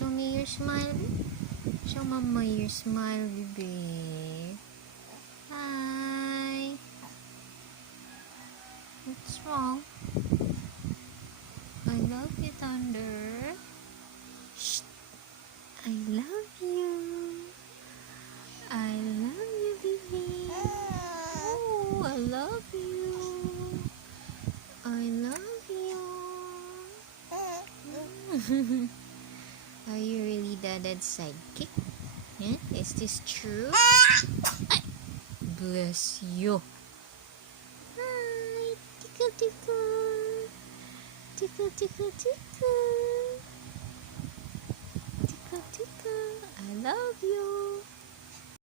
Show me your smile. Show mama your smile, baby. Hi. What's wrong? I love you, Thunder. Shh. I love you. I love you, baby. Oh, I love you. I love you. Are you really Dad's sidekick? Yeah? Is this true? Ay! Bless you. Hi. Tickle, tickle. Tickle, tickle, tickle. Tickle, tickle. I love you.